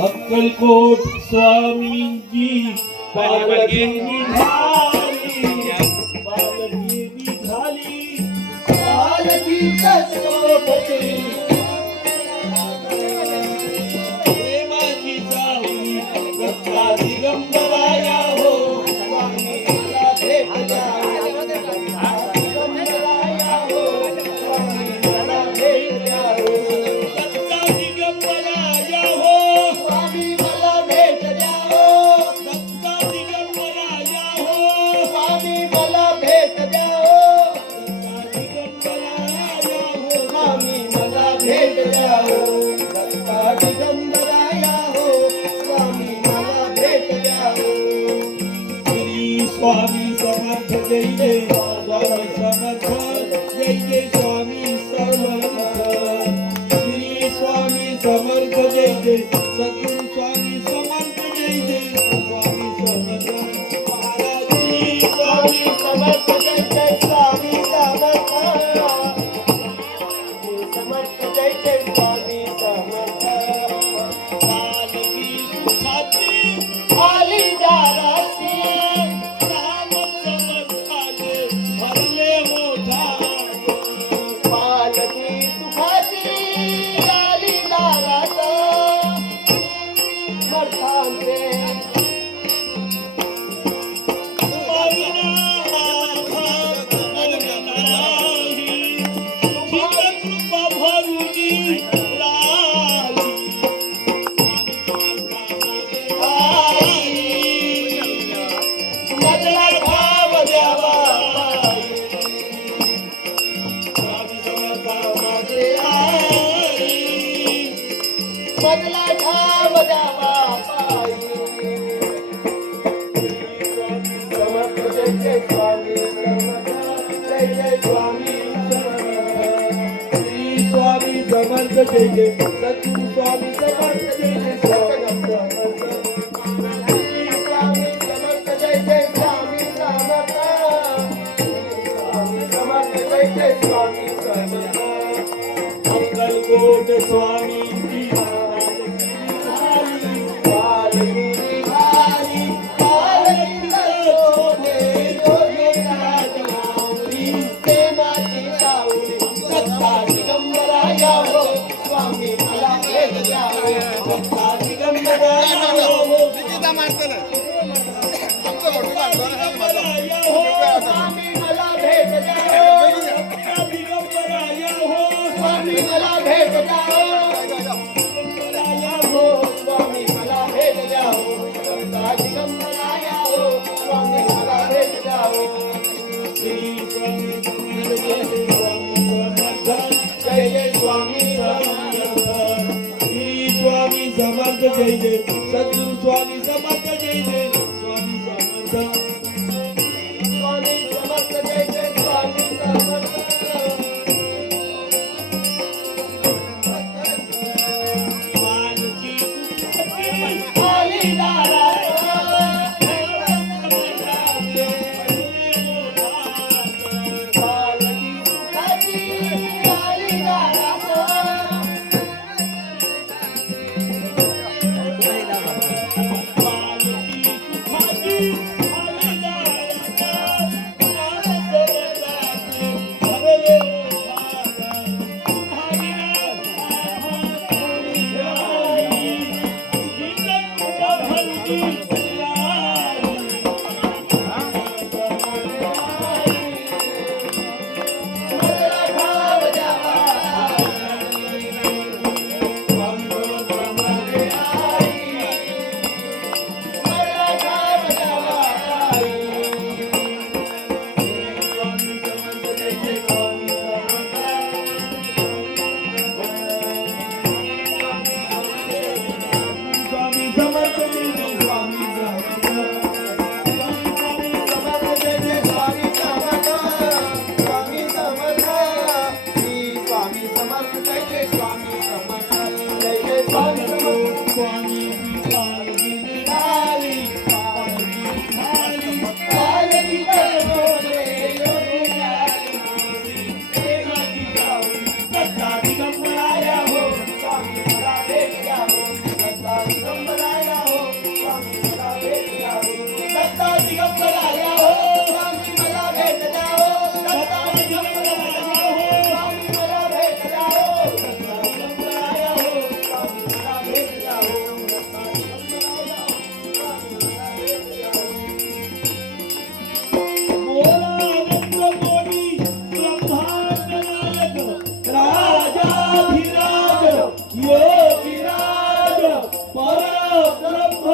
अक्कलकोट स्वामींची पालखी निघाली, पालखी निघाली, पालखीच्या सोबती प्रेमाची जाऊली दत्ता दिगंबराया हो स्वामी मला भेट द्यावे, दिगंबराया हो स्वामी मला भेट द्यावे, दत्ता दिगंबराया हो स्वामी मला भेट द्यावो, दत्ता दिगंबराया हो स्वामी मला भेट द्यावो, दत्ता दिगंबराया हो स्वामी मला भेट द्यावो, दत्ता दिगंबराया हो स्वामी मला भेट द्यावो. श्री स्वामी समर्थ जय जय स्वामी समर्थ जय जय स्वामी समर्थ, श्री स्वामी समर्थ जय जय सद्गुरु स्वामी समर्थ जय जय स्वामी समर्थ महाराज, श्री स्वामी समर्थ जय जय स्वामी समर्थ, समर्थ जय जय स्वामी समर्थ. पालखी सुखाची आली दाराची, राम समर्थाने भरले मोठाने, पालखी सुखाची आली दाराचा समर्थाने बदला ठाव द्यावा पायी. समर्थ जय जय स्वामी समर्थ जय जय स्वामी समर्थ, श्री स्वामी समर्थ जय जय सद्गुरु स्वामी समर्थ जय जय स्वामी समर्थ, श्री स्वामी समर्थ जय जय स्वामी समर्थ, स्वामी समर्थ जय जय स्वामी समर्थ. अक्कलकोट स्वामी समर्थ जय जय सद्गुरु स्वामी समर्थ जय जय स्वामी समर्थ, स्वामी समर्थ जय जय स्वामी समर्थ. पालखी आली दाराचा, पालखी सुखाची आली दाराचा, बोला अनंत कोटी ब्रह्मांड नायक राजाधिराज योगीराज परब्रह्म